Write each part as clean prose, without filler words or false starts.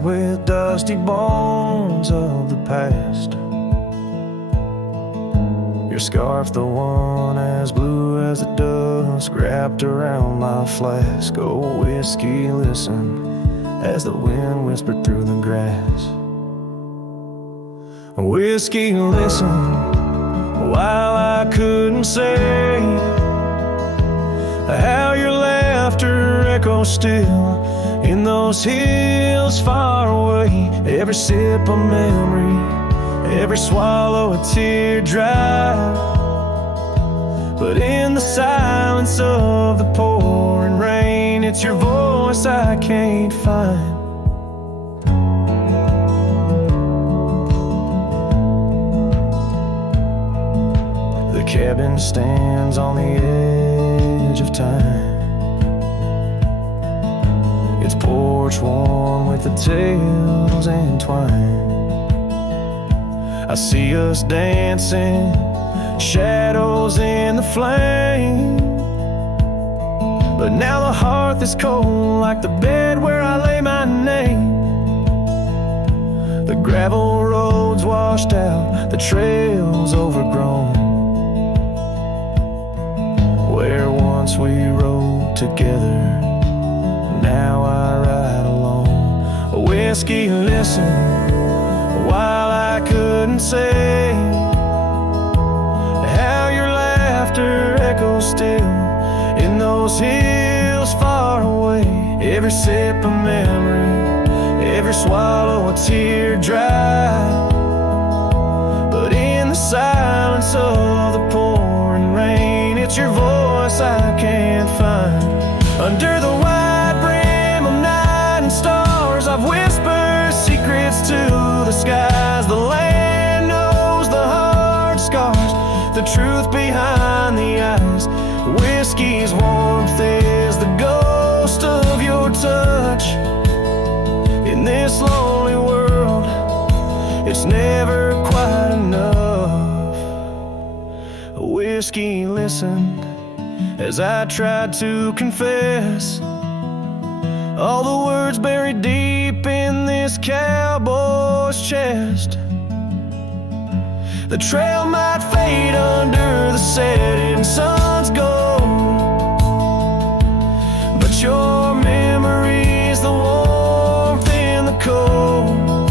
clad with dusty bones of the past. Your scarf, the one as blue as the dusk, wrapped around my flask. Oh, whiskey, listen as the wind whispered through the grass. Whiskey, listen while I couldn't say how your laughter echoes still in those hills far away. Every sip a memory, every swallow a teardrop. But in the silence of the pouring rain, it's your voice I can't find. The cabin stands on the edge of time, its porch worn with the tales entwined. I see us dancing, shadows in the flame. But now the hearth is cold like the bed where I lay my name. The gravel roads washed out, the trails overgrown, where once we rode together, now I ride alone. Whiskey, listen while I couldn't say how your laughter echoes still in those hills far away. Every sip a memory, every swallow a teardrop. But in the silence of the pouring rain, it's your voice I can't find. Under the wide brim of night and stars, I've whispered secrets to the skies. The land knows the hard scars, the truth behind the eyes. Whiskey's warmth is the ghost of your touch. In this lonely world, it's never quite enough. Whiskey listened as I tried to confess all the words buried deep in this cowboy's chest. The trail might fade under the setting sun's gold, but your memory's the warmth in the cold.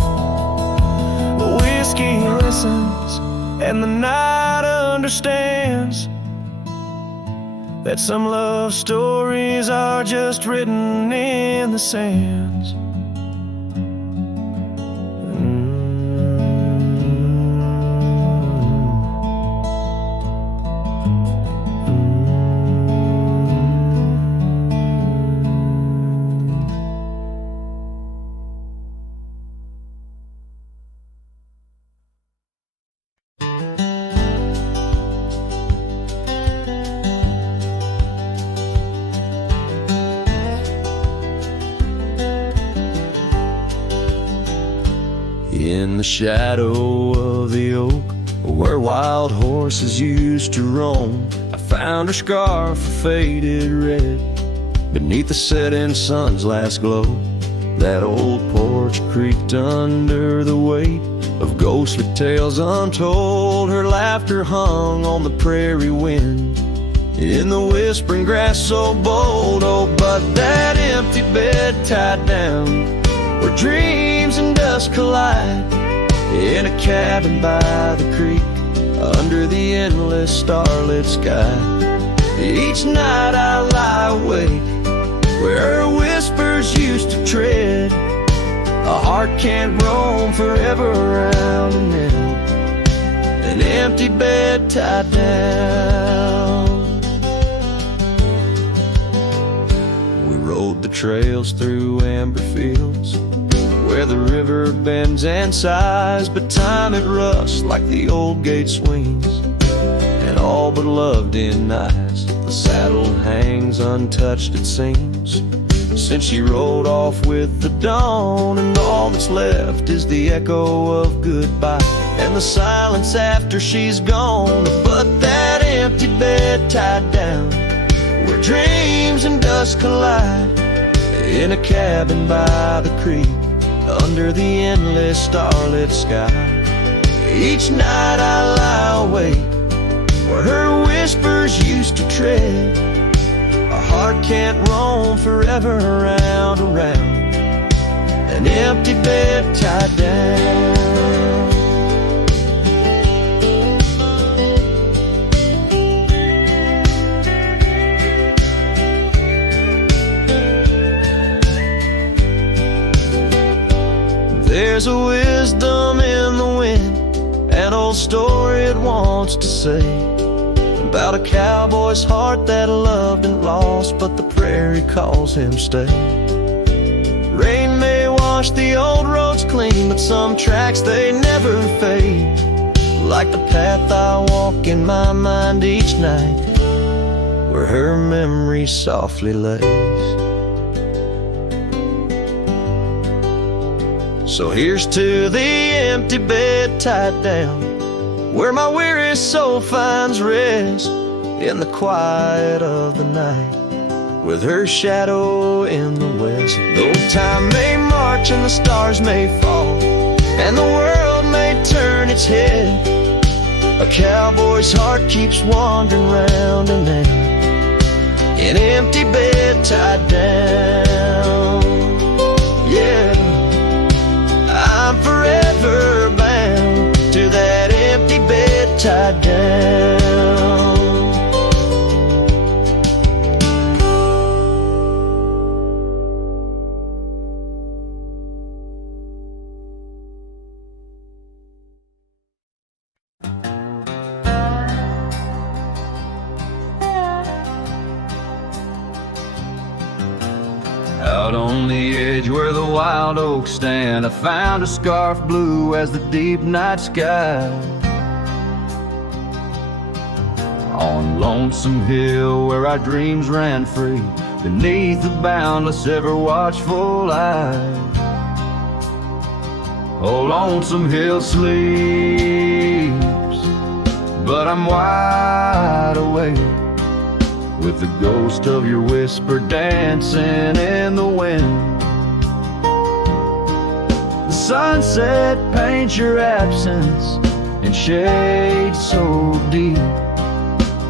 Whiskey listens and the night understands that some love stories are just written in the sands. In the shadow of the oak, where wild horses used to roam, I found her scarf a faded red beneath the setting sun's last glow. That old porch creaked under the weight of ghostly tales untold. Her laughter hung on the prairie wind in the whispering grass so bold. Oh, but that empty bed tied down where dreams and dust collide, in a cabin by the creek under the endless starlit sky. Each night I lie awake where her whispers used to tread. A heart can't roam forever around and then an empty bed tied down. We rode the trails through amber fields where the river bends and sighs, but time it rusts like the old gate swings, and all but love denies. The saddle hangs untouched, it seems, since she rode off with the dawn, and all that's left is the echo of goodbye and the silence after she's gone. But that empty bed tied down where dreams and dust collide, in a cabin by the creek under the endless starlit sky. Each night I lie awake where her whispers used to tread. A heart can't roam forever around, around an empty bed tied down. There's a wisdom in the wind, an old story it wants to say, about a cowboy's heart that loved and lost, but the prairie calls him stay. Rain may wash the old roads clean, but some tracks they never fade, like the path I walk in my mind each night, where her memory softly lays. So here's to the empty bed tied down, where my weary soul finds rest in the quiet of the night, with her shadow in the west. Though time may march and the stars may fall, and the world may turn its head, a cowboy's heart keeps wandering round and round, an empty bed tied down. Yeah, I'm forever bound to that empty bed tied down. Out on the edge where the wild oaks stand, I found a scarf blue as the deep night sky. On Lonesome Hill where our dreams ran free, beneath the boundless ever watchful eye. Oh, Lonesome Hill sleeps, but I'm wide awake, with the ghost of your whisper dancing in the wind. The sunset paints your absence in shades so deep,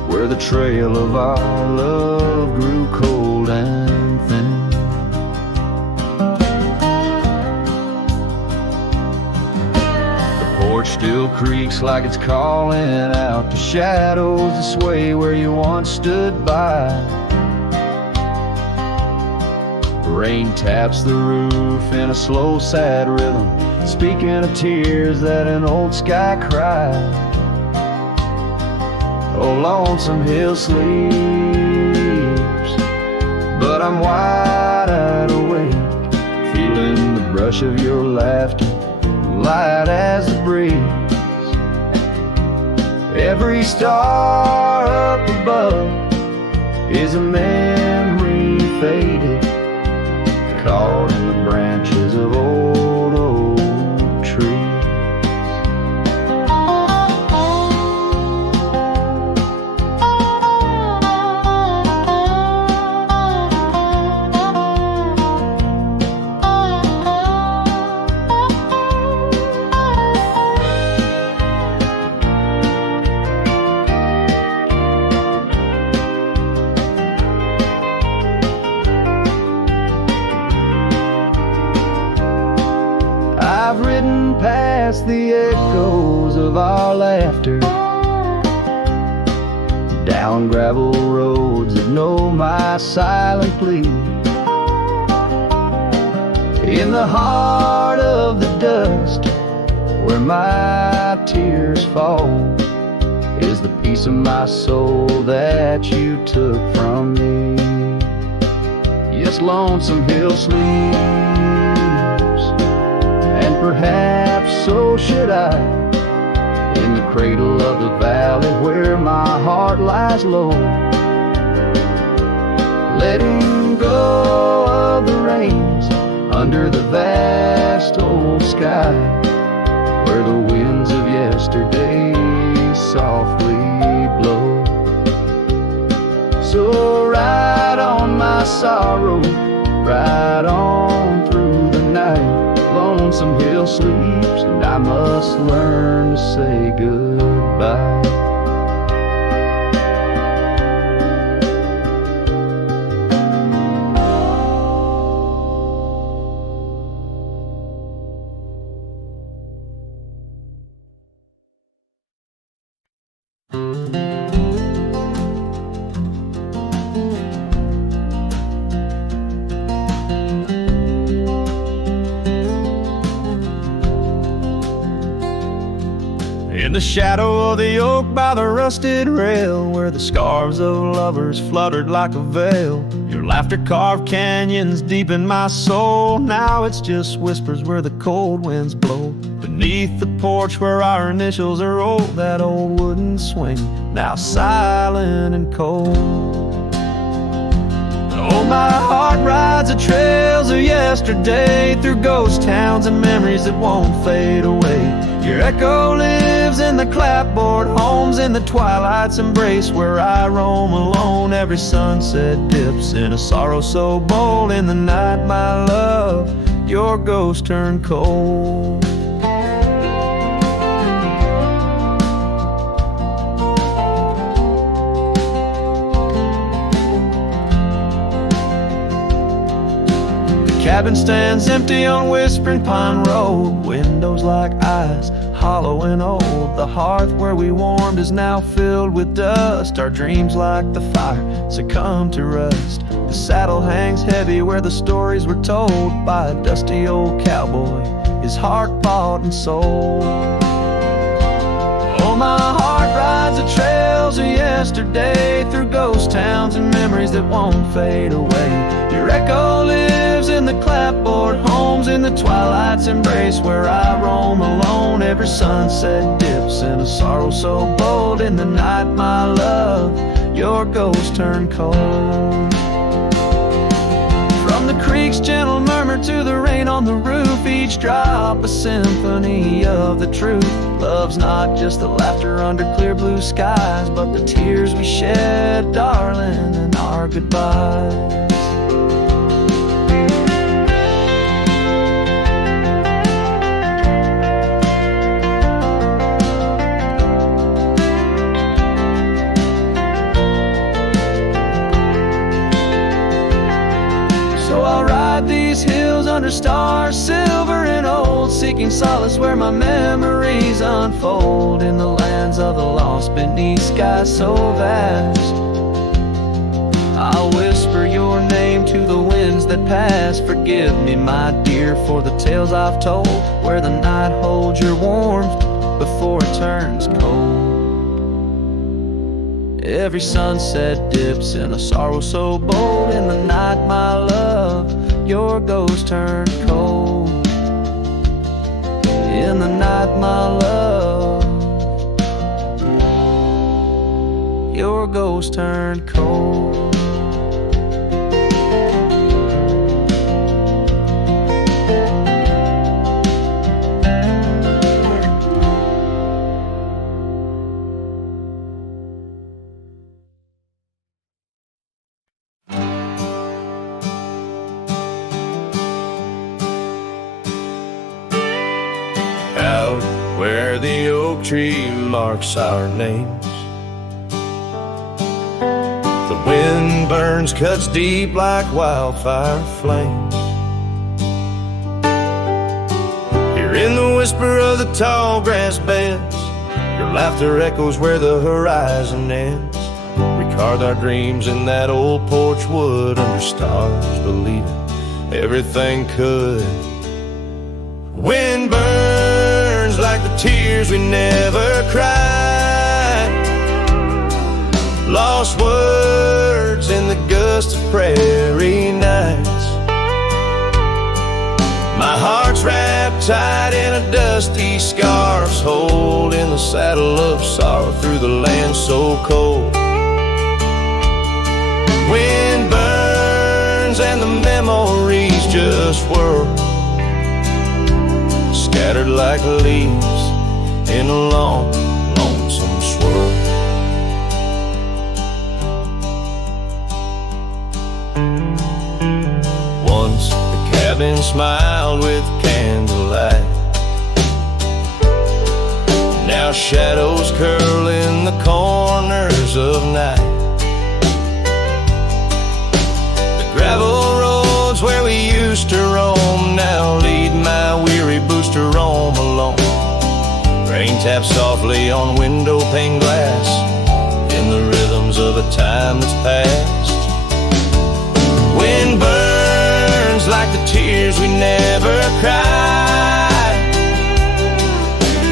where the trail of our love grew cold and thin. The porch still creaks like it's calling out to shadows that sway where you once stood by. Rain taps the roof in a slow, sad rhythm, speaking of tears that an old sky cried. Oh, Lonesome Hill sleeps, but I'm wide awake, feeling the brush of your laughter, light as the breeze. Every star up above is a memory faded, caught in the branches of old oak trees. I've ridden past the echoes of our laughter, down gravel roads that know my silent plea. In the heart of the dust, where my tears fall, is the piece of my soul that you took from me. Yes, Lonesome Hill sleeps, and perhaps so should I, in the cradle of the valley where my heart lies low, letting go of the reins under the vast old sky, where the winds of yesterday softly blow. So ride on my sorrow, ride on through the night, must learn to say goodbye. In the shadow of the oak by the rusted rail, where the scarves of lovers fluttered like a veil, your laughter carved canyons deep in my soul. Now it's just whispers where the cold winds blow. Beneath the porch where our initials are rolled, that old wooden swing, now silent and cold. Oh, my heart rides the trails of yesterday, through ghost towns and memories that won't fade away. Your echo lives in the clapboard homes, in the twilight's embrace where I roam alone. Every sunset dips in a sorrow so bold. In the night, my love, your ghost turned cold. Cabin stands empty on Whispering Pine Road, windows like eyes, hollow and old. The hearth where we warmed is now filled with dust. Our dreams like the fire succumb to rust. The saddle hangs heavy where the stories were told by a dusty old cowboy, his heart bought and sold. Oh, my heart rides the trails of yesterday, through ghost towns and memories that won't fade away. Your echo lives in the clapboard homes, in the twilight's embrace where I roam alone. Every sunset dips in a sorrow so bold. In the night, my love, your ghost turned cold. From the creek's gentle murmur to the rain on the roof, each drop a symphony of the truth. Love's not just the laughter under clear blue skies, but the tears we shed, darling, and our goodbyes. These hills under stars, silver and old, seeking solace where my memories unfold. In the lands of the lost, beneath skies so vast, I'll whisper your name to the winds that pass. Forgive me, my dear, for the tales I've told, where the night holds your warmth before it turns cold. Every sunset dips in a sorrow so bold. In the night, my love, your ghost turned cold. In the night, my love, your ghost turned cold. Where the oak tree marks our names, the wind burns, cuts deep like wildfire flames. Here in the whisper of the tall grass beds, your laughter echoes where the horizon ends. We carved our dreams in that old porch wood, under stars, believing everything could. Wind burns like the tears we never cried, lost words in the gust of prairie nights. My heart's wrapped tight in a dusty scarf's hold, in the saddle of sorrow through the land so cold. Wind burns and the memories just whirl, scattered like leaves in a long, lonesome swirl. Once the cabin smiled with candlelight, how shadows curl in the corners of night. The gravel roads where we used to roam now lead my weary boots to roam alone. Rain taps softly on window pane glass in the rhythms of a time that's past. Wind burns like the tears we never cried.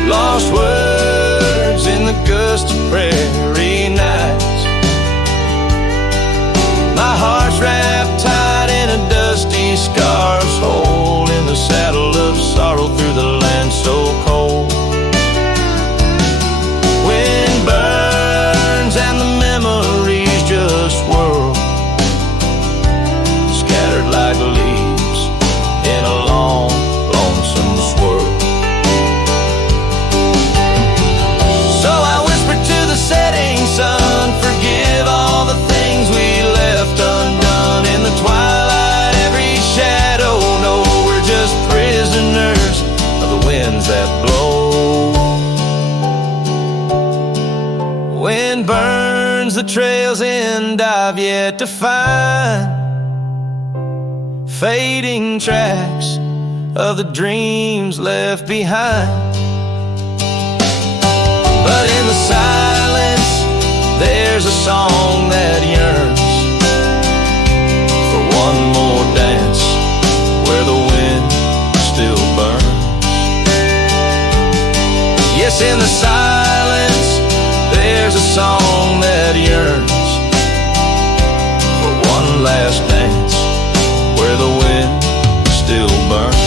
Lost words in the gusty prairie nights. My heart's wrapped tight in a dusty scarf's hole in the saddle of sorrow through the land so cold. Wind burns and the memories just whirl, scattered like leaves in a long, lonesome swirl. So I whisper to the setting sun, forgive all the things we left undone in the twilight. Every shadow, no, we're just prisoners of the winds that blow. Wind burns the trails and I've yet to find fading tracks of the dreams left behind. But in the silence there's a song that yearns for one more dance where the wind still burns. Yes, in the silence there's a song that yearns for one last dance where the wind still burns.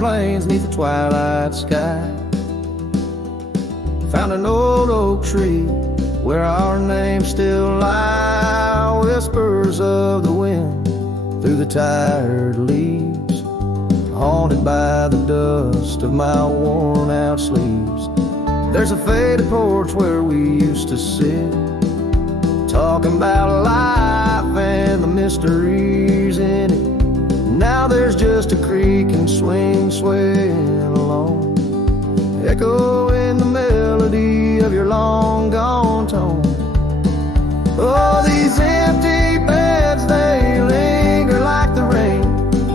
Plains 'neath the twilight sky, found an old oak tree where our names still lie. Whispers of the wind through the tired leaves, haunted by the dust of my worn out sleeves. There's a faded porch where we used to sit, talking about life and the mysteries in it. Now there's just a creak and swing swaying along, echoing the melody of your long gone tone. Oh, these empty beds, they linger like the rain,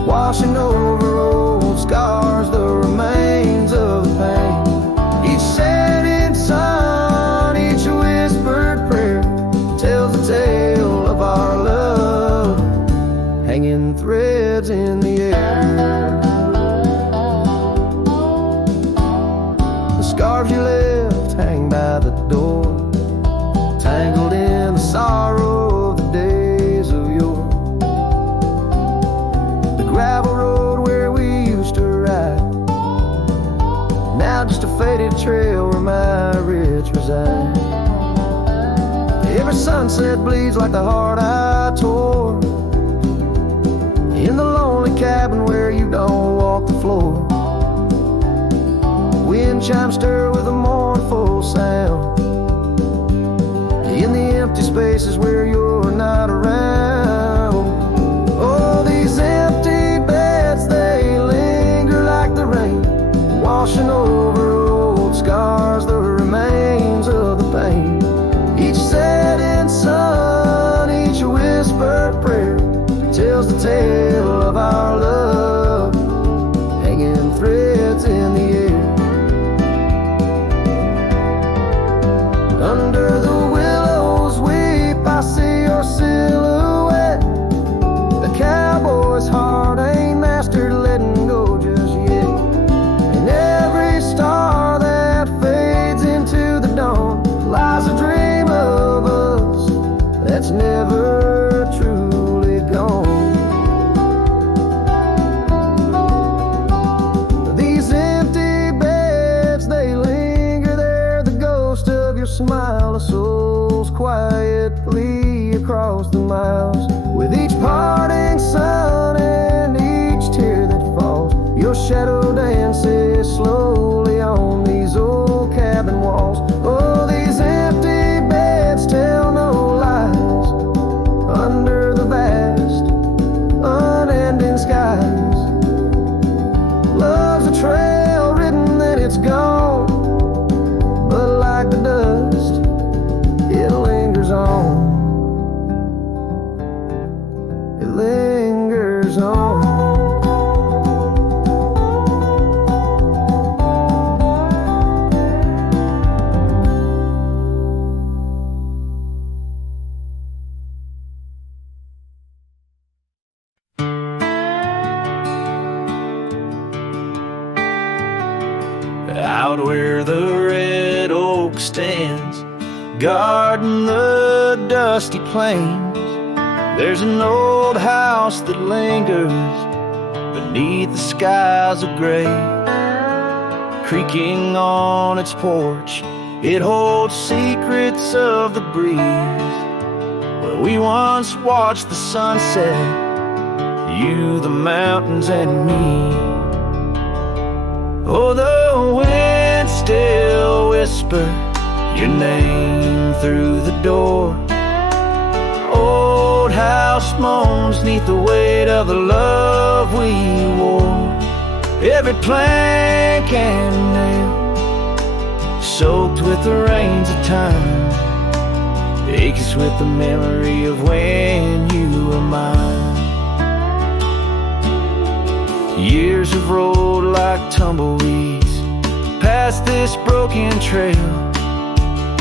washing over old scars, the remains of the pain. Each setting sun, each whispered prayer tells the tale of our love, hanging threads in the air. The scarves you left hang by the door, tangled in the sorrow of the days of yore. The gravel road where we used to ride, now just a faded trail where my rich reside. Every sunset bleeds like the heart I tore, in the lonely cabin where you don't walk the floor. Wind chimes stir with a mournful sound, in the empty spaces where you're not around. Oh, these empty beds, they linger like the rain, washing over old scars, the remains of the pain. Each setting sun, each whispered prayer tells the tale of our love, hanging threads in the air. Under the willows weep, I see that's never truly gone. These empty beds, they linger there, the ghost of your smile, a soul's quietly across the miles. With each parting sun and each tear that falls, your shadow dances slowly on these old cabin walls. Oh, these empty beds tell no lies under the vast, unending skies. Love's a trail written, then it's gone, but like the dust, it lingers on. It lingers on. Out where the red oak stands, guarding the dusty plains, there's an old house that lingers beneath the skies of gray. Creaking on its porch, it holds secrets of the breeze, where we once watched the sunset, you, the mountains, and me. Oh, the wind still whisper your name through the door. Old house moans neath the weight of the love we wore. Every plank and nail soaked with the rains of time, aches with the memory of when you were mine. Years have rolled like tumbleweeds past this broken trail.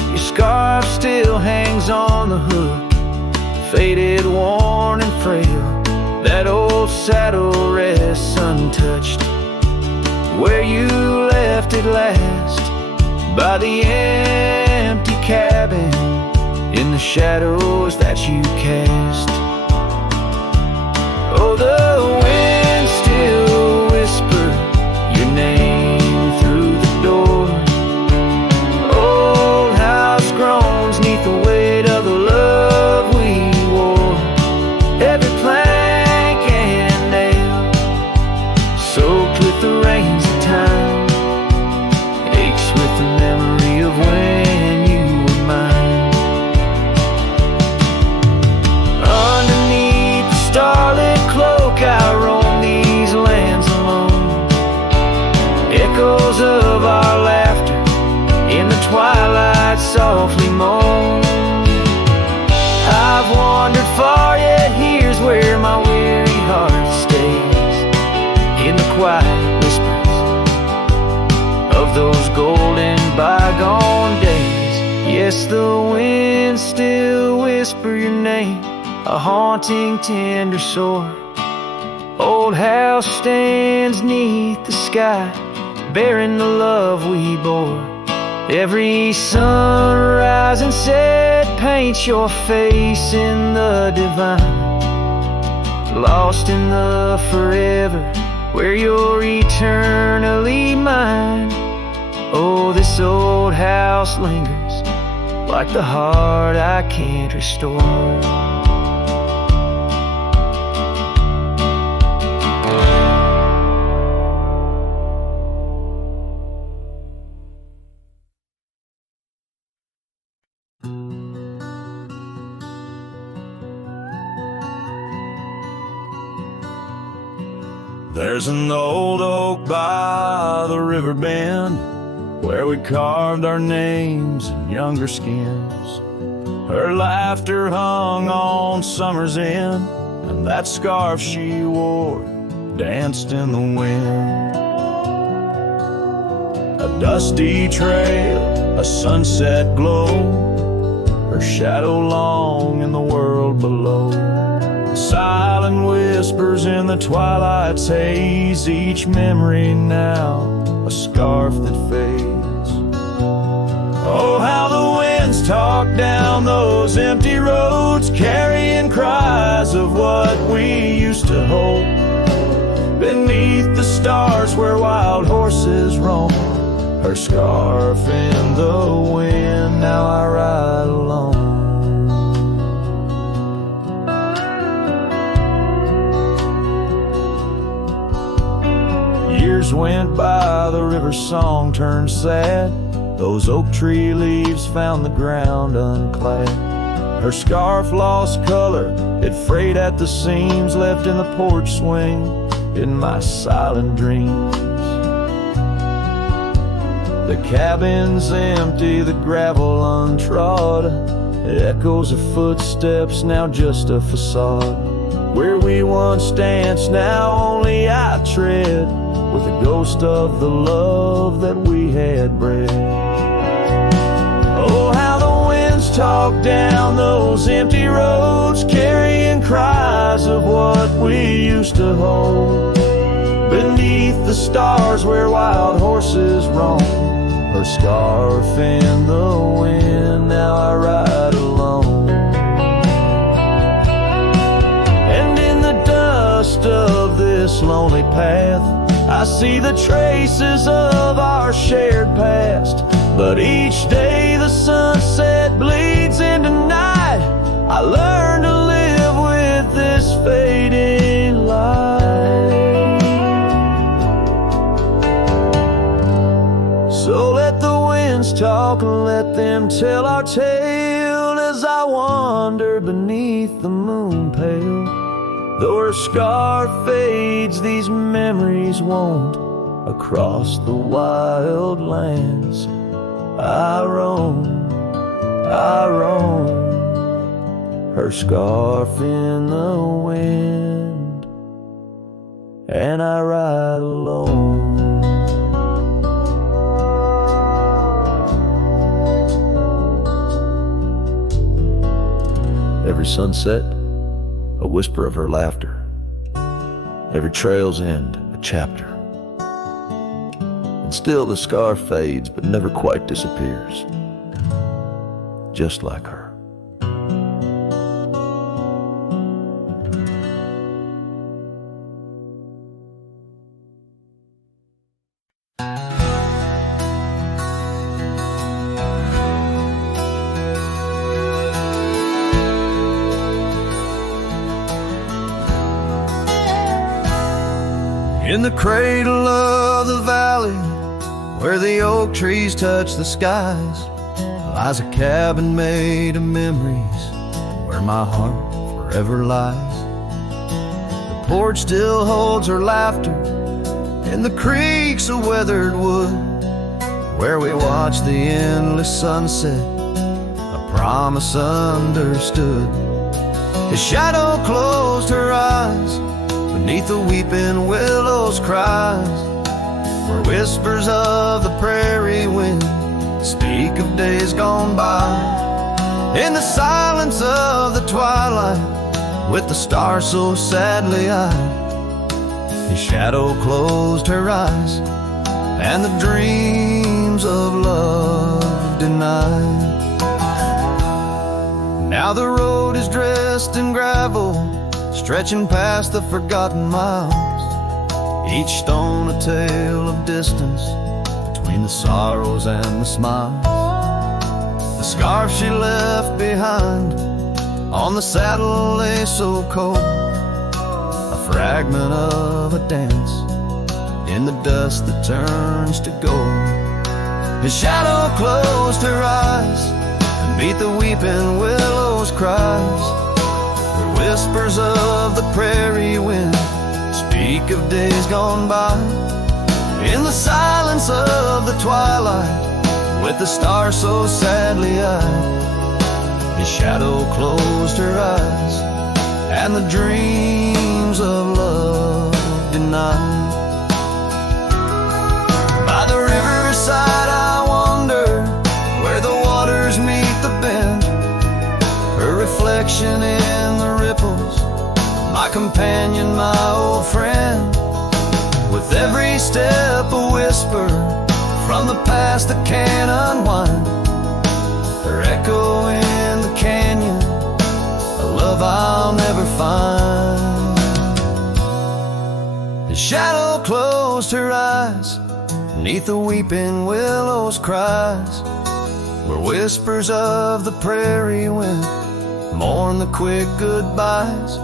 Your scarf still hangs on the hook, faded, worn, and frail. That old saddle rests untouched where you left it last, by the empty cabin in the shadows that you cast. Oh, the wind still whisper your name through the door. Old house groans neath the weight of the love we wore. Every plank and nail soaked with the rains of time, aches with the memory of when you were mine. Underneath the starlit cloak I roam these lands alone. Echoes of our laughter in the twilight softly moan. I've wandered far, yet here's where my weary heart stays, in the quiet whispers of those golden bygone days. Yes, the winds still whisper your name, a haunting, tender sore. Old house stands neath the sky, bearing the love we bore. Every sunrise and set paints your face in the divine, lost in the forever where you're eternally mine. Oh, this old house lingers like the heart I can't restore. There's an old oak by the river bend where we carved our names in younger skins. Her laughter hung on summer's end, and that scarf she wore danced in the wind. A dusty trail, a sunset glow, her shadow long in the world below. Silent whispers in the twilight's haze, each memory now a scarf that fades. Oh, how the winds talk down those empty roads, carrying cries of what we used to hold. Beneath the stars where wild horses roam, her scarf in the wind, now I ride alone. Years went by, the river song turned sad. Those oak tree leaves found the ground unclad. Her scarf lost color, it frayed at the seams, left in the porch swing in my silent dreams. The cabin's empty, the gravel untrod. It echoes of footsteps, now just a facade. Where we once danced, now only I tread, with the ghost of the love that we had bred. Oh, how the winds talk down those empty roads, carrying cries of what we used to hold. Beneath the stars where wild horses roam, her scarf in the wind, now I ride alone. And in the dust of this lonely path, I see the traces of our shared past. But each day the sunset bleeds into night, I learn to live with this fading light. So let the winds talk and let them tell our tale, as I wander beneath the moon pale. Though her scar fades, these memories won't. Across the wild lands I roam, her scarf in the wind, and I ride alone. Every sunset, a whisper of her laughter. Every trail's end, a chapter. And still the scar fades, but never quite disappears. Just like her. In the cradle of the valley, where the oak trees touch the skies, lies a cabin made of memories, where my heart forever lies. The porch still holds her laughter, in the creaks of weathered wood, where we watch the endless sunset, a promise understood. His shadow closed her eyes, beneath the weeping willows cries, where whispers of the prairie wind speak of days gone by. In the silence of the twilight, with the stars so sadly eyed, his shadow closed her eyes, and the dreams of love denied. Now the road is dressed in gravel, stretching past the forgotten miles, each stone a tale of distance between the sorrows and the smiles. The scarf she left behind on the saddle lay so cold, a fragment of a dance in the dust that turns to gold. His shadow closed her eyes and beat the weeping willows cries, whispers of the prairie wind speak of days gone by. In the silence of the twilight, with the stars so sadly eyed, his shadow closed her eyes, and the dreams of love denied. By the riverside I wander, where the waters meet the bend, her reflection in the ripples, my companion, my old friend. With every step a whisper from the past that can't unwind, her echo in love I'll never find. His shadow closed her eyes, beneath the weeping willows cries, where whispers of the prairie wind mourn the quick goodbyes.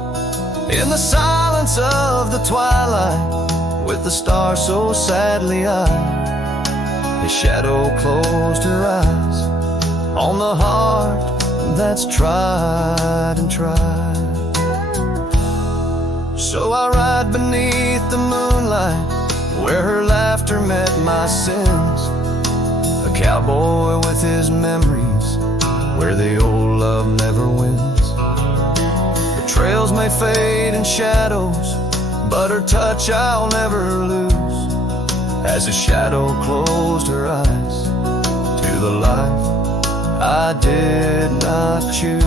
In the silence of the twilight, with the stars so sadly eyed, his shadow closed her eyes on the heart that's tried and tried. So I ride beneath the moonlight, where her laughter met my sins, a cowboy with his memories, where the old love never wins. The trails may fade in shadows, but her touch I'll never lose, as a shadow closed her eyes to the life I did not choose.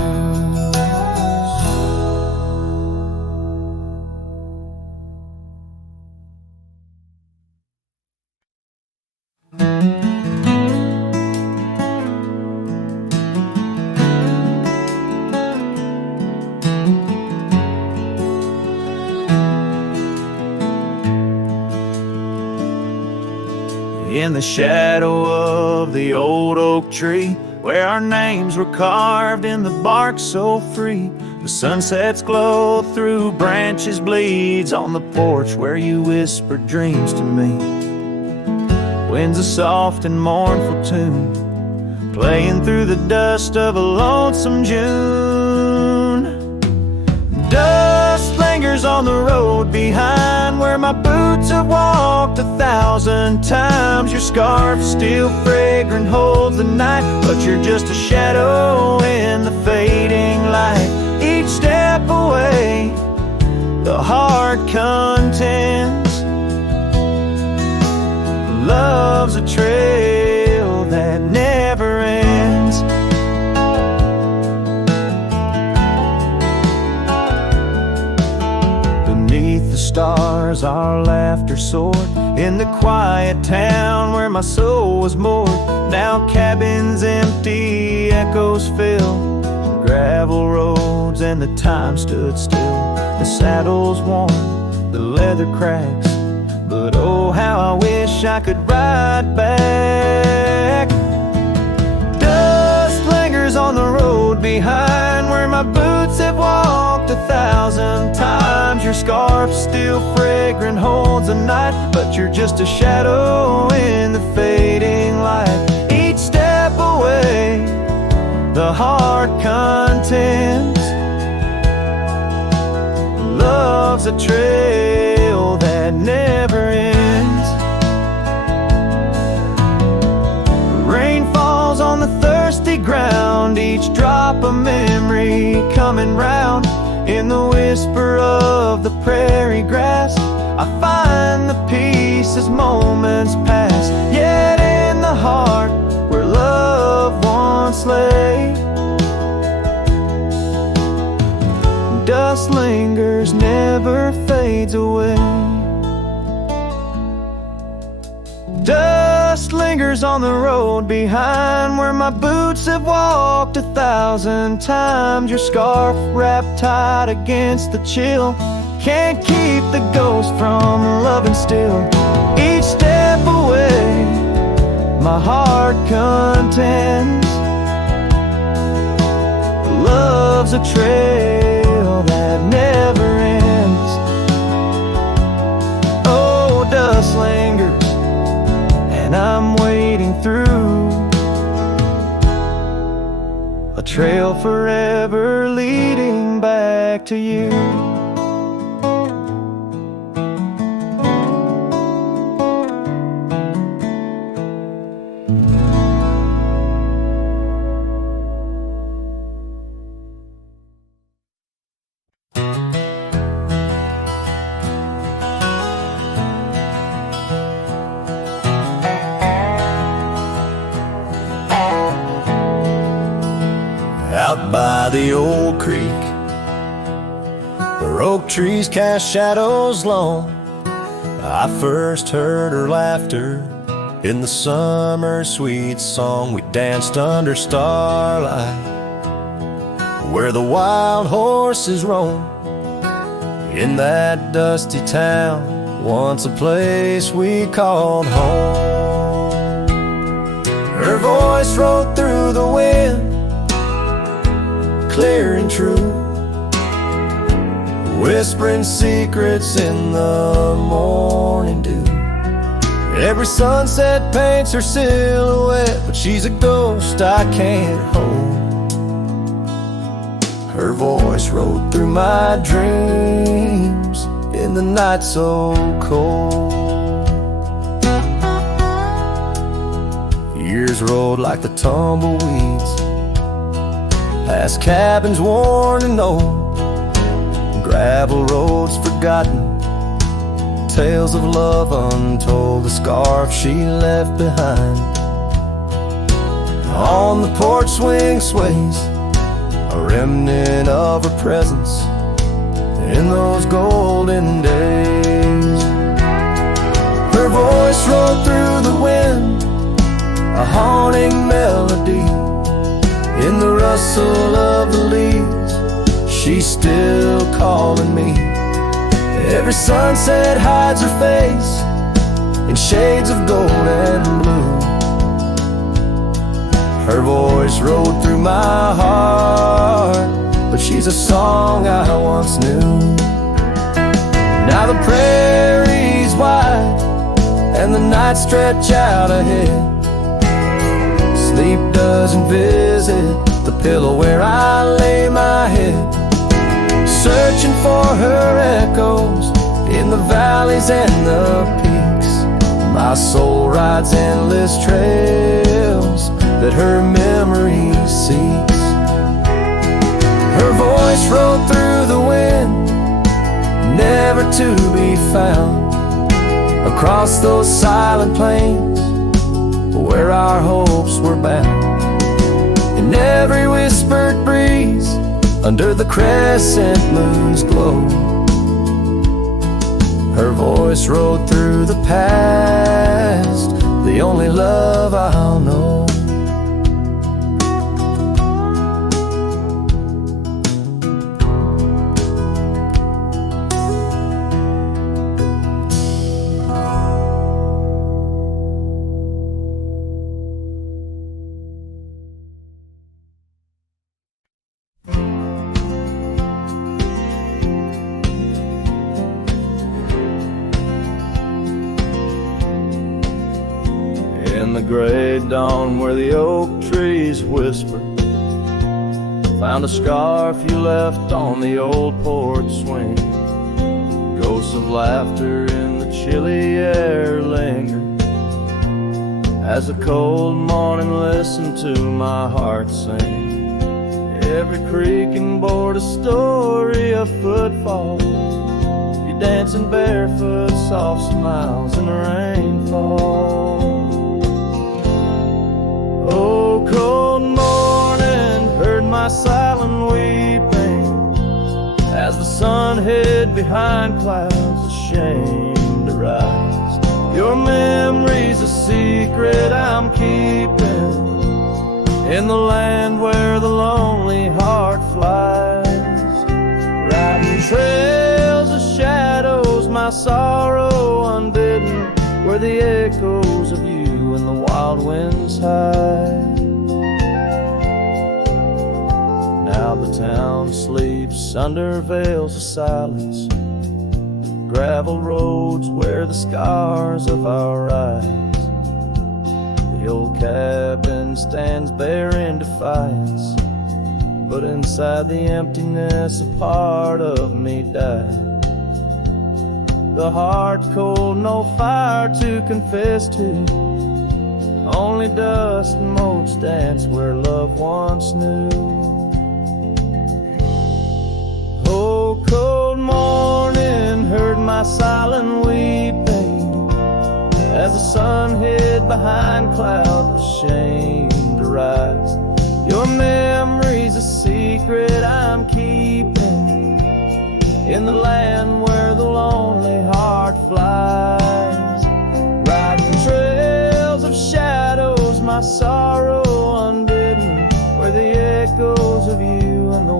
In the shadow of the old oak tree, where our names were carved in the bark so free, the sunset's glow through branches bleeds on the porch where you whispered dreams to me. Winds a soft and mournful tune, playing through the dust of a lonesome June. Dust lingers on the road behind, where my boots have walked 1,000 times. Your scarf still fragrant holds the night, but you're just a shadow in the fading light. Each step away, the heart contends. Love's a trail that never ends. Beneath the stars our laughter soared, in the quiet town where my soul was moored. Now cabins empty, echoes fill, gravel roads and the time stood still. The saddle's worn, the leather cracks, but oh how I wish I could ride back. Dust lingers on the road behind, where my boots have walked 1,000 times. Your scarf still fragrant holds the night, but you're just a shadow in the fading light. Each step away, the heart contends. Love's a trail that never ends. Rain falls on the thirsty ground, each drop a memory coming round. In the whisper of the prairie grass, I find the peace as moments pass. Yet in the heart where love once lay, dust lingers, never fades away. Dust lingers on the road behind, where my boots have walked 1,000 times. Your scarf wrapped tight against the chill, can't keep the ghost from loving still. Each step away, my heart contends. Love's a trail that never ends. Oh, dust lingers, and I'm wading through a trail forever leading back to you. Out by the old creek, where oak trees cast shadows long, I first heard her laughter in the summer sweet song. We danced under starlight, where the wild horses roam. In that dusty town, once a place we called home. Her voice rode through the wind, clear and true, whispering secrets in the morning dew. Every sunset paints her silhouette, but she's a ghost I can't hold. Her voice rode through my dreams in the night so cold. Years rode like the tumbleweeds, past cabins worn and old, gravel roads forgotten, tales of love untold, the scarf she left behind. On the porch swing sways a remnant of her presence in those golden days. Her voice rode through the wind, a haunting melody. In the rustle of the leaves, she's still calling me. Every sunset hides her face in shades of gold and blue. Her voice rode through my heart, but she's a song I once knew. Now the prairie's wide and the nights stretch out ahead. Sleep doesn't visit the pillow where I lay my head, searching for her echoes in the valleys and the peaks. My soul rides endless trails that her memory seeks. Her voice rode through the wind, never to be found, across those silent plains where our hopes were bound. In every whispered breeze, under the crescent moon's glow, her voice rode through the past, the only love I'll know. In the gray dawn where the oak trees whisper, found a scarf you left on the old porch swing. Ghosts of laughter in the chilly air linger, as the cold morning listened to my heart sing. Every creaking board a story of footfall, you dancing barefoot, soft smiles in the rainfall. Oh, cold morning, heard my silent weeping, as the sun hid behind clouds, ashamed to rise. Your memory's a secret I'm keeping, in the land where the lonely heart flies, riding trails of shadows, my sorrow unbidden, where the echoes of you and the wild winds hide. Now the town sleeps under veils of silence, gravel roads wear the scars of our eyes. The old cabin stands bare in defiance, but inside the emptiness a part of me died. The heart cold, no fire to confess to, only dust and motes dance where love once knew. Oh, cold morning, heard my silent weeping, as the sun hid behind clouds, ashamed to rise. Your memory's a secret I'm keeping, in the land where the lonely heart flies, riding trails of shadows, my sorrow unbidden, where the echoes of you and the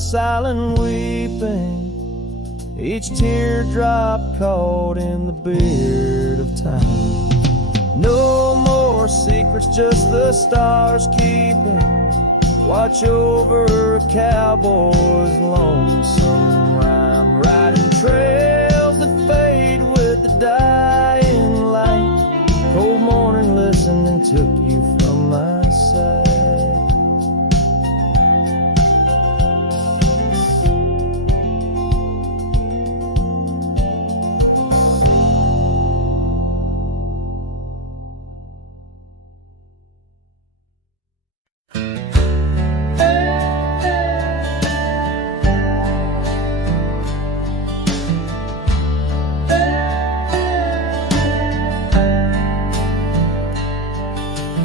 silent weeping, each teardrop caught in the beard of time. No more secrets, just the stars keeping watch over a cowboy's lonesome rhyme, riding trails that fade with the dying light. Cold morning listening took you from my side.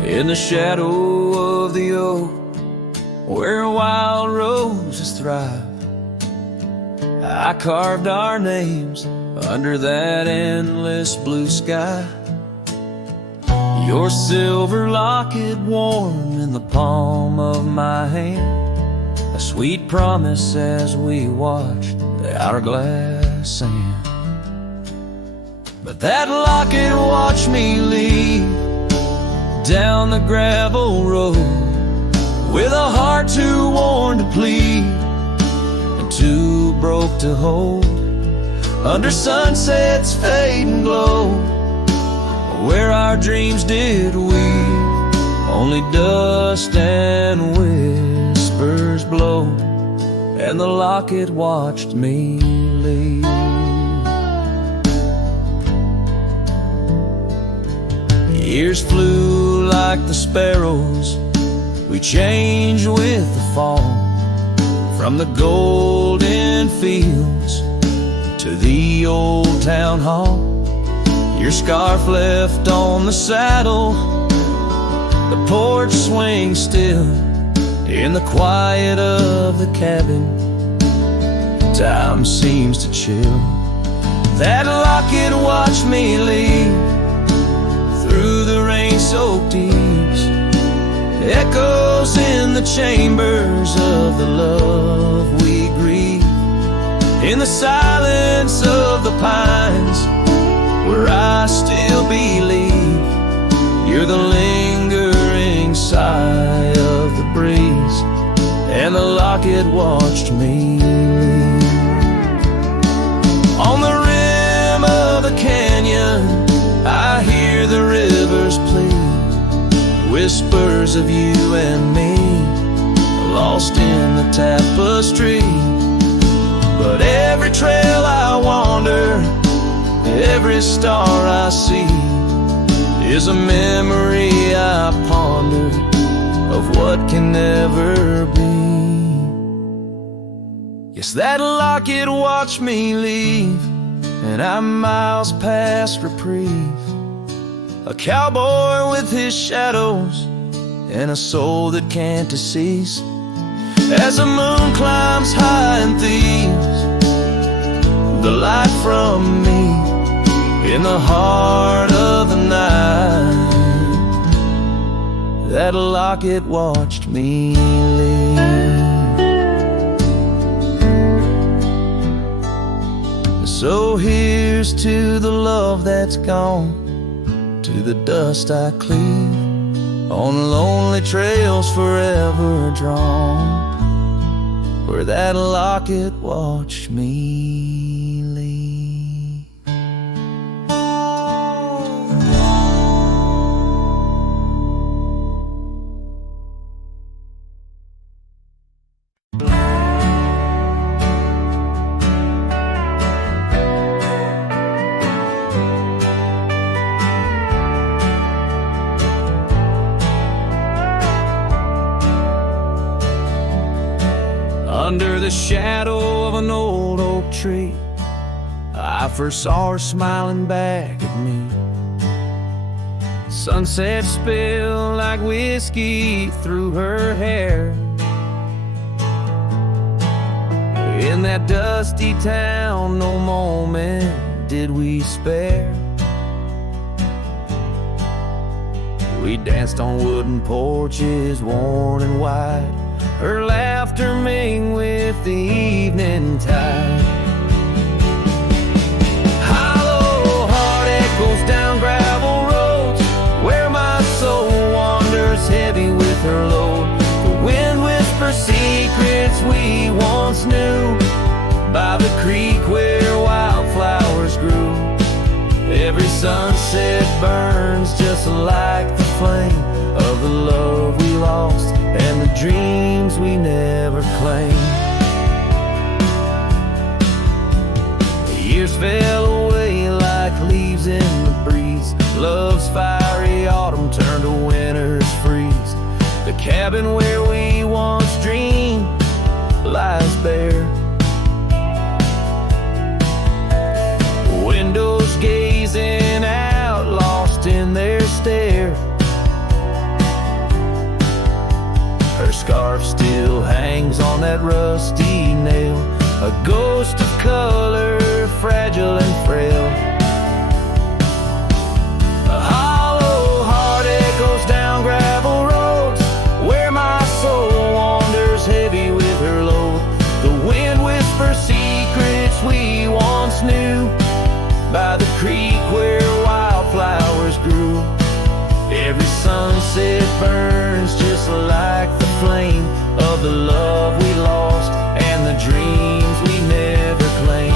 In the shadow of the oak, where wild roses thrive, I carved our names under that endless blue sky. Your silver locket warm in the palm of my hand, a sweet promise as we watched the hourglass sand. But that locket watched me leave down the gravel road, with a heart too worn to plead and too broke to hold, under sunset's fading glow, where our dreams did weave, only dust and whispers blow, and the locket watched me leave. Years flew like the sparrows, we changed with the fall, from the golden fields to the old town hall. Your scarf left on the saddle, the porch swings still, in the quiet of the cabin, time seems to chill. That locket watched me leave through the rain-soaked eaves, echoes in the chambers of the love we grieve, in the silence of the pines, where I still believe you're the lingering sigh of the breeze, and the locket watched me leave. On the rim of the canyon, I hear the rivers plead, whispers of you and me, lost in the tapestry. But every trail I wander, every star I see, is a memory I ponder of what can never be. Yes, that locket watched me leave, and I'm miles past reprieve, a cowboy with his shadows and a soul that can't decease. As the moon climbs high and thieves the light from me in the heart of the night, that locket watched me leave. So here's to the love that's gone, to the dust I cleave, on lonely trails forever drawn, where that locket watched me leave. Under the shadow of an old oak tree, I first saw her smiling back at me. Sunset spilled like whiskey through her hair. In that dusty town, no moment did we spare. We danced on wooden porches, worn and wide, her laughter mingled with the evening tide. Hollow heart echoes down gravel roads where my soul wanders heavy with her load. The wind whispers secrets we once knew by the creek where wildflowers grew. Every sunset burns just like the flame of the love we lost and the dreams we never claimed. The years fell away like leaves in the breeze. Love's fiery autumn turned to winter's freeze. The cabin where we once dreamed lies bare. Windows gazing out, lost in their stare. Her scarf still hangs on that rusty nail, a ghost of color, fragile and frail. A hollow heart echoes down gravel roads where my soul wanders heavy with her load. The wind whispers secrets we once knew by the creek where wildflowers grew. Every sunset burns just like the flame of the love we lost and the dreams we never claimed.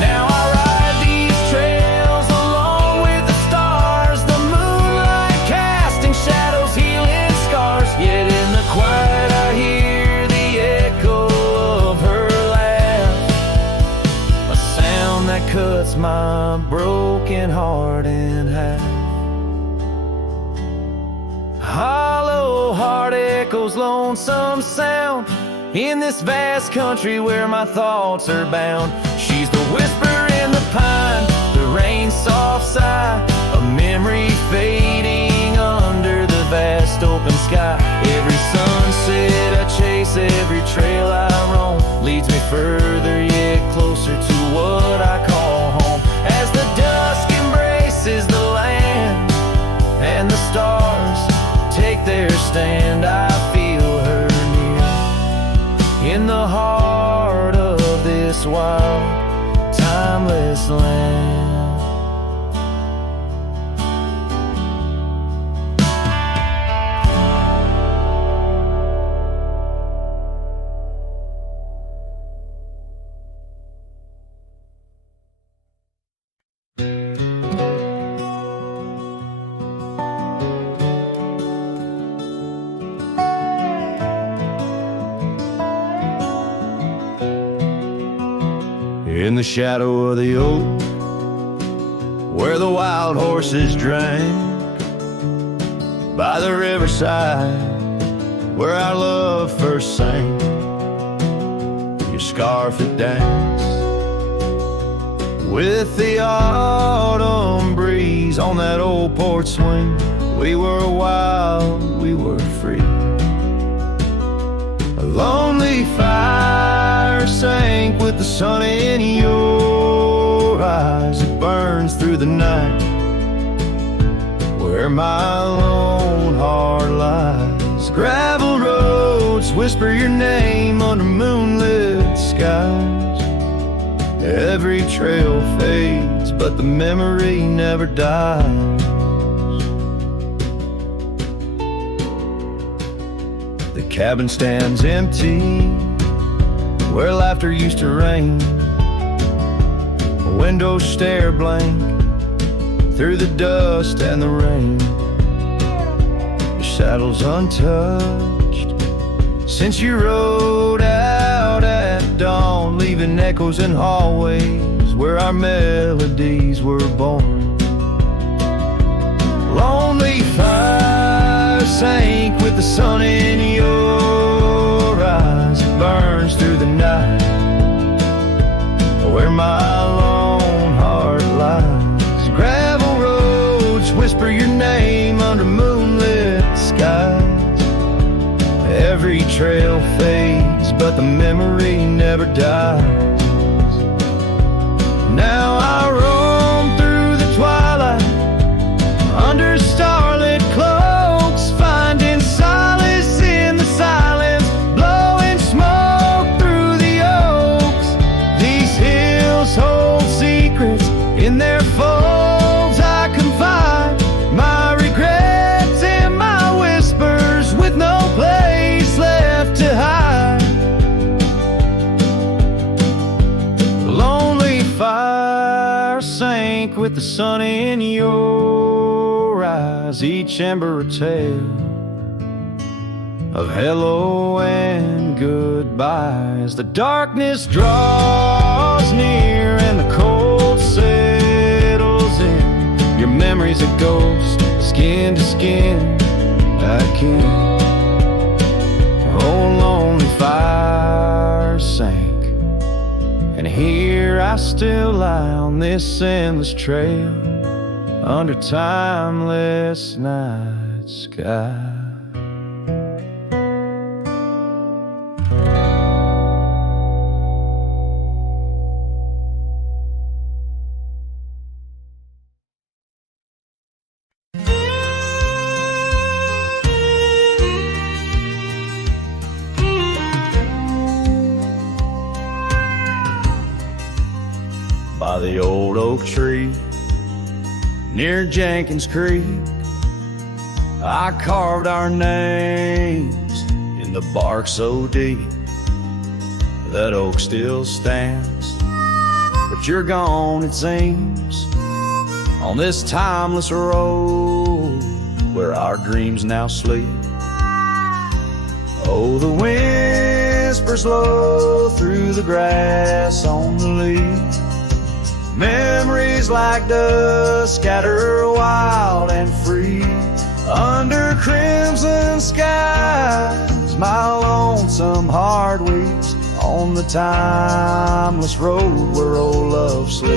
Now I ride these trails along with the stars, the moonlight casting shadows, healing scars. Yet in the quiet I hear the echo of her laugh, a sound that cuts my broken heart in half. Hollow heart echoes lonesome sound in this vast country where my thoughts are bound. She's the whisper in the pine, the rain's soft sigh, a memory fading under the vast open sky. Every sunset I chase, every trail I roam, leads me further yet closer to what I call home. As the dusk embraces the land and the stars take their stand, I feel her near in the heart of this wild, timeless land. In the shadow of the oak, where the wild horses drank, by the riverside, where our love first sang, your scarf it danced with the autumn breeze on that old porch swing. We were wild, we were free. A lonely fire sank with the sun in your eyes. It burns through the night where my lone heart lies. Gravel roads whisper your name under moonlit skies. Every trail fades, but the memory never dies. The cabin stands empty where laughter used to reign. Windows stare blank through the dust and the rain. Your saddle's untouched since you rode out at dawn, leaving echoes in hallways where our melodies were born. Lonely fire sank with the sun in your eyes. It burns through the night where my lone heart lies. Gravel roads whisper your name under moonlit skies. Every trail fades, but the memory never dies. Now I roam through the twilight under starlit cloaks, finding with the sun in your eyes, each ember a tale of hello and goodbye. As the darkness draws near and the cold settles in, your memory's a ghost, skin to skin. I can't. Oh, lonely fire sank, and here I still lie on this endless trail under timeless night sky. By the old oak tree near Jenkins Creek, I carved our names in the bark so deep. That oak still stands, but you're gone, it seems, on this timeless road where our dreams now sleep. Oh, the whispers low through the grass on the leaves. Memories like dust scatter wild and free under crimson skies. My lonesome heart weeps on the timeless road where old love sleeps.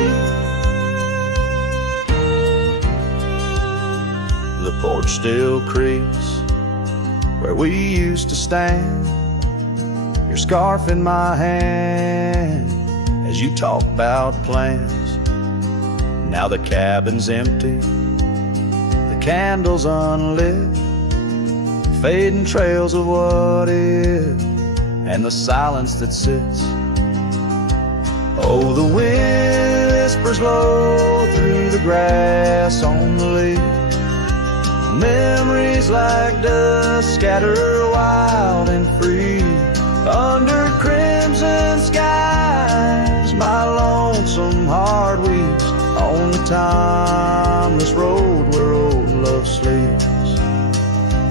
The porch still creaks where we used to stand, your scarf in my hand as you talk about plans. Now the cabin's empty, the candles unlit, fading trails of what is, and the silence that sits. Oh, the whispers low through the grass on the leaf. Memories like dust scatter wild and free under crimson skies. My lonesome heart weeps on the timeless road where old love sleeps.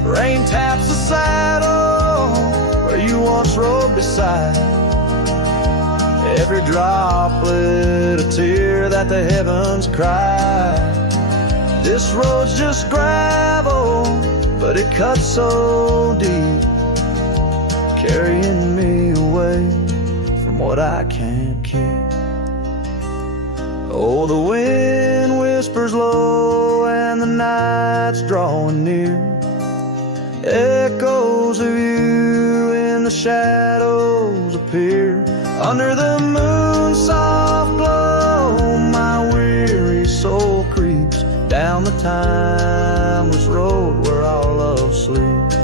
Rain taps the saddle where you once rode beside, every droplet a tear that the heavens cry. This road's just gravel, but it cuts so deep, carrying me away from what I can't keep. Oh, the wind whispers low and the night's drawing near. Echoes of you in the shadows appear. Under the moon's soft glow, my weary soul creeps down the timeless road where our love sleeps.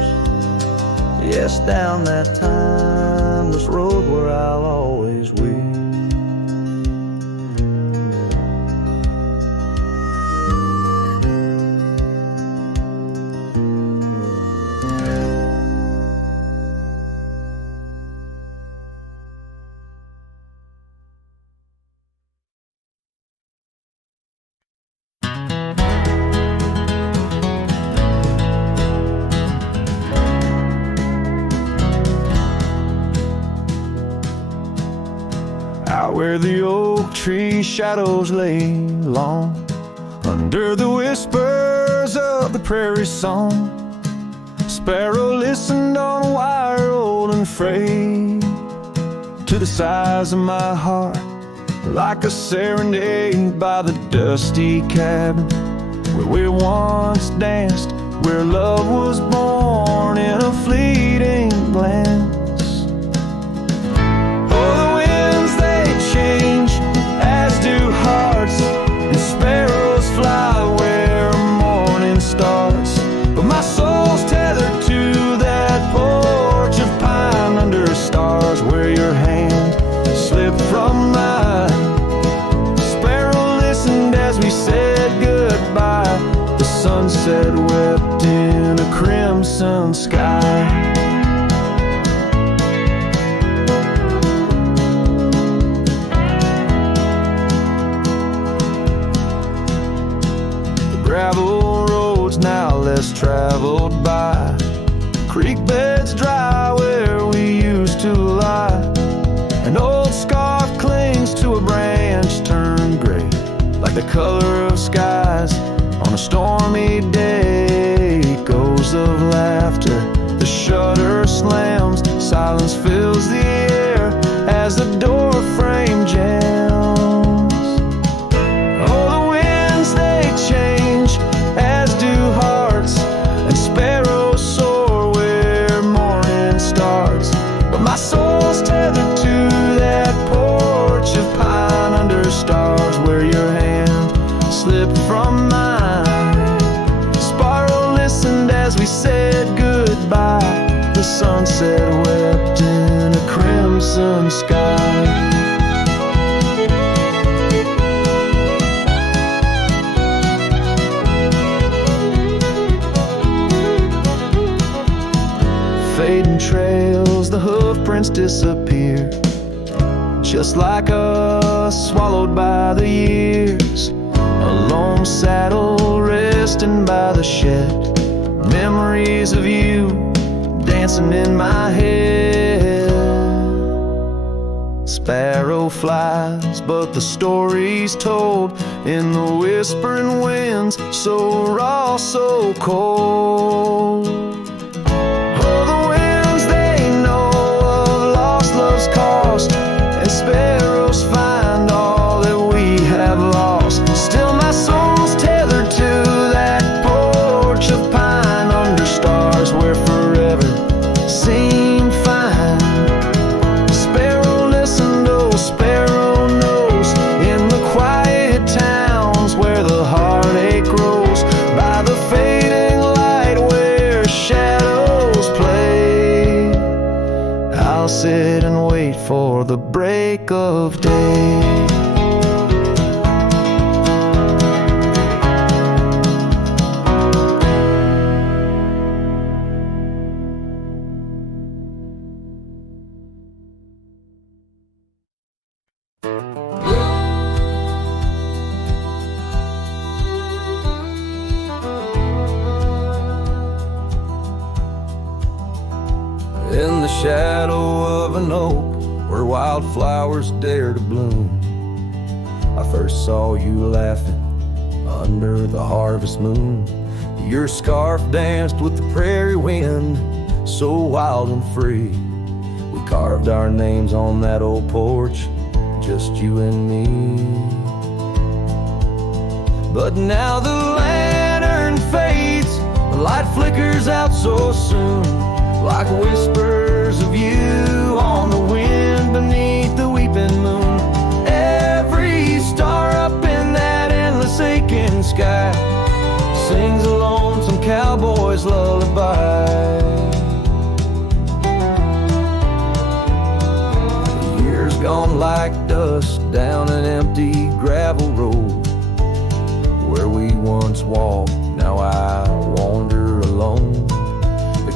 Yes, down that timeless road where I'll always weep. Out where the oak tree shadows lay long, under the whispers of the prairie song, sparrow listened on a wire old and frayed to the size of my heart, like a serenade by the dusty cabin where we once danced, where love was born in a fleeting glance. Change, as do hearts, and sparrows fly where morning starts. But my soul's tethered to that porch of pine under stars where your hand slipped from mine. Sparrow listened as we said goodbye. The sunset wept in a crimson sky. leveled by. Creek beds dry where we used to lie. An old scarf clings to a branch turned gray, like the color of skies on a stormy day. Echoes of laughter, the shutter slams, silence fills the air as the door frame jams. Oh, the winds they change, as do hearts, and sparrows soar where morning starts. But my soul's tethered to that porch of pine under stars where your hand slipped from mine. Sparrow listened as we said goodbye. The sunset wept in a crimson sky. Fading trails, the hoof prints disappear, just like us, swallowed by the years. A lone saddle resting by the shed, memories of you dancing in my head. Sparrow flies, but the story's told in the whispering winds, so raw, so cold. Oh, the winds, they know of lost love's cost, and sparrows find all that we have lost. Still my soul's tethered to that porch of pine under stars where forever seem fine. Sparrow listened, oh sparrow knows, in the quiet towns where the heartache grows, by the fading light where shadows play. I'll sit and wait for the break of day. In the shadow of an oak where wildflowers dare to bloom, I first saw you laughing under the harvest moon. Your scarf danced with the prairie wind, so wild and free. We carved our names on that old porch, just you and me. But now the lantern fades, the light flickers out so soon, like whispers of you on the wind beneath the weeping moon. Every star up in that endless aching sky sings a lonesome cowboy's lullaby. Years gone like dust down an empty gravel road where we once walked, now I wander alone.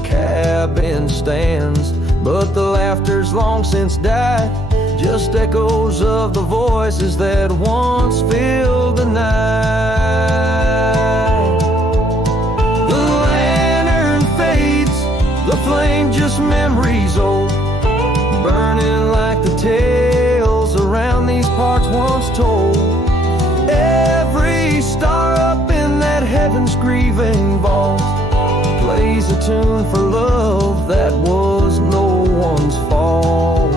Cabin stands, but the laughter's long since died, just echoes of the voices that once filled the night. The lantern fades, the flame just memories old, burning like the tales around these parts once told. Every star up in that heaven's grieving vault plays a tune for love that was no one's fault.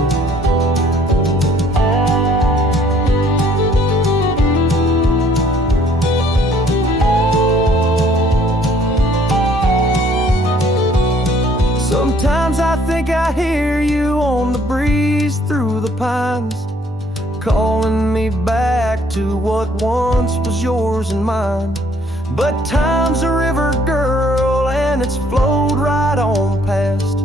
Sometimes I think I hear you on the breeze through the pines, calling me back to what once was yours and mine. But time's a river, girl, and it's flowed right on past,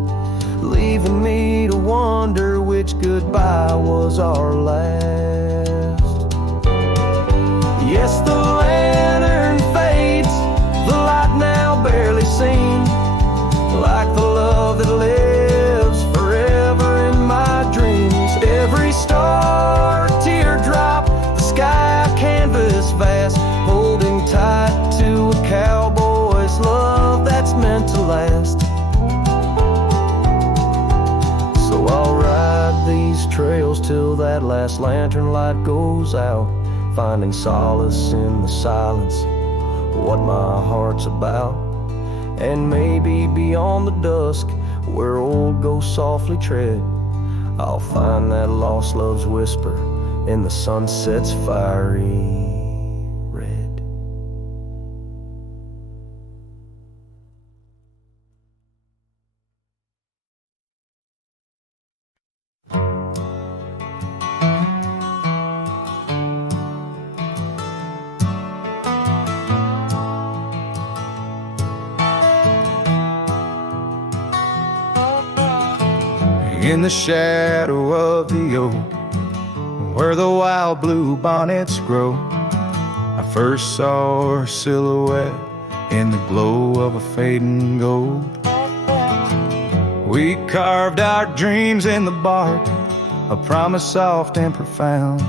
leaving me to wonder which goodbye was our last. Yes, the lantern fades, the light now barely seen, like the love that lives forever in my dreams. Every star, a teardrop, the sky a canvas vast, holding tight to a cowboy's love that's meant trails till that last lantern light goes out, finding solace in the silence, what my heart's about. And maybe beyond the dusk, where old ghosts softly tread, I'll find that lost love's whisper in the sunset's fiery red. In the shadow of the oak, where the wild blue bonnets grow, I first saw her silhouette in the glow of a fading gold. We carved our dreams in the bark, a promise soft and profound.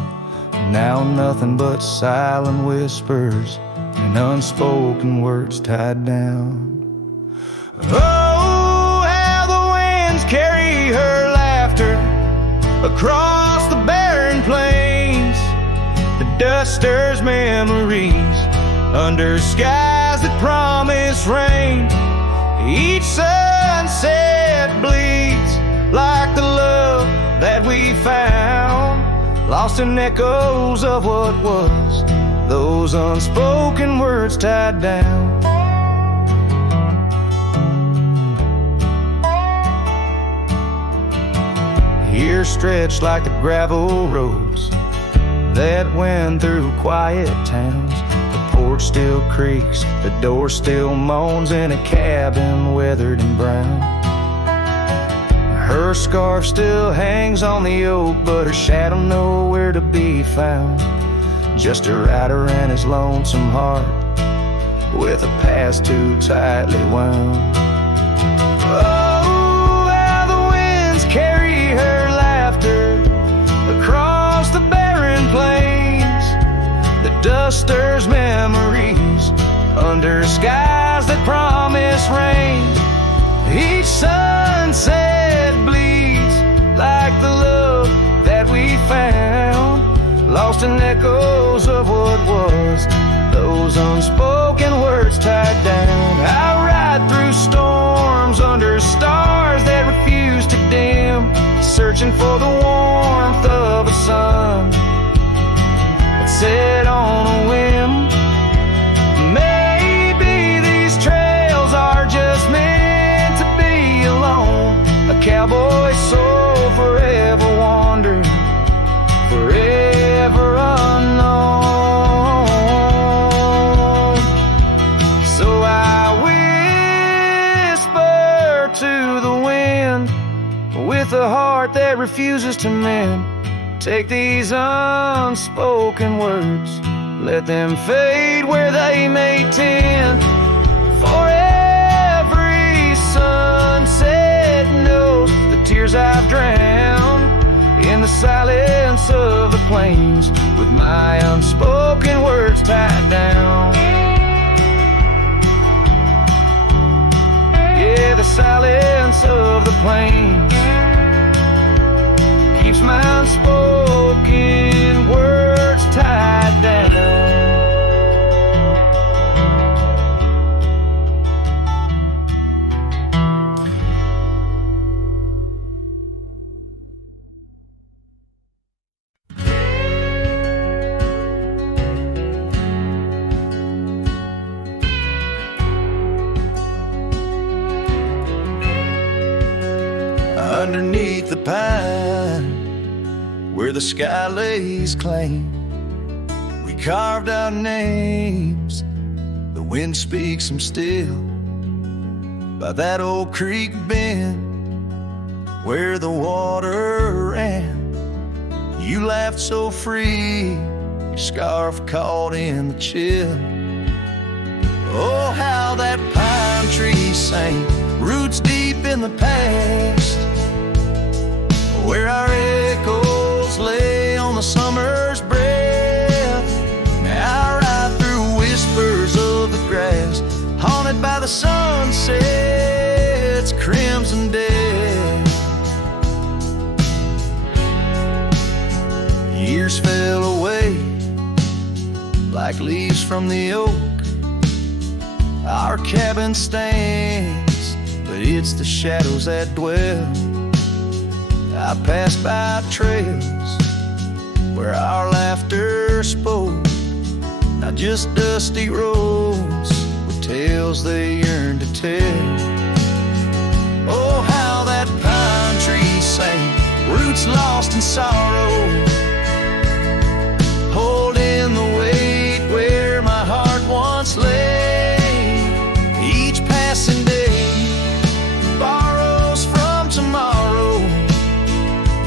Now nothing but silent whispers and unspoken words tied down. Oh, how the winds carry her laughter across the barren plains. The dust stirs memories under skies that promise rain. Each sunset bleeds like the love that we found, lost in echoes of what was, those unspoken words tied down. Here stretched like the gravel roads that went through quiet towns. The porch still creaks, the door still moans in a cabin weathered and brown. Her scarf still hangs on the oak, but her shadow nowhere to be found. Just a rider and his lonesome heart, with a past too tightly wound. Oh, how the winds carry her laughter across the barren plains. The dust stirs memories under skies that promise rain. Each sunset bleeds like the love that we found, lost in echoes of what was, those unspoken words tied down. I ride through storms under stars that refuse to dim, searching for the warmth of a sun that set on a whim. Maybe these trails are just meant to be alone, a cowboy's soul forever wandering, forever unknown. So I whisper to the wind with a heart that refuses to mend. Take these unspoken words, let them fade where they may tend. For every sunset knows the tears I've drowned in the silence of the plains, with my unspoken words tied down. Yeah, the silence of the plains keeps my unspoken words tied down. Underneath the pine, where the sky lays claim, we carved our names. The wind speaks them still by that old creek bend where the water ran. You laughed so free, your scarf caught in the chill. Oh, how that pine tree sang, roots deep in the past, where our echoes lay on the summer's breath. Now I ride through whispers of the grass, haunted by the sunset's crimson death. years fell away like leaves from the oak. Our cabin stands, but it's the shadows that dwell. I pass by trails where our laughter spoke, not just dusty roads with tales they yearn to tell. Oh, how that pine tree sang, roots lost in sorrow, holding the weight where my heart once lay. Each passing day borrows from tomorrow,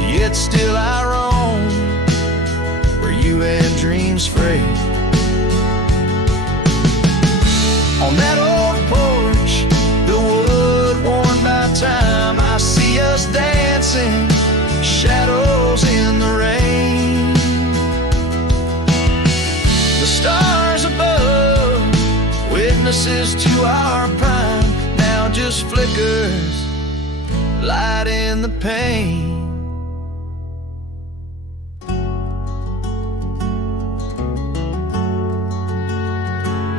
yet still I roam where you and dreams fray. On that old porch, the wood worn by time, I see us dancing, shadows in the rain. The stars above, witnesses to our prime, now just flickers, light in the pain.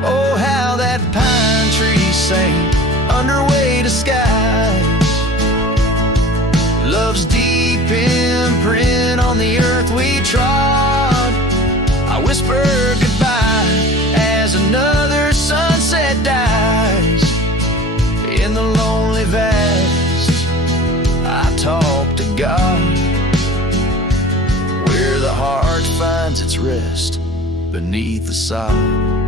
Oh, how that pine tree sang under weighted skies, love's deep imprint on the earth we trod. I whisper goodbye as another sunset dies. In the lonely vast, I talk to God, where the heart finds its rest beneath the sod.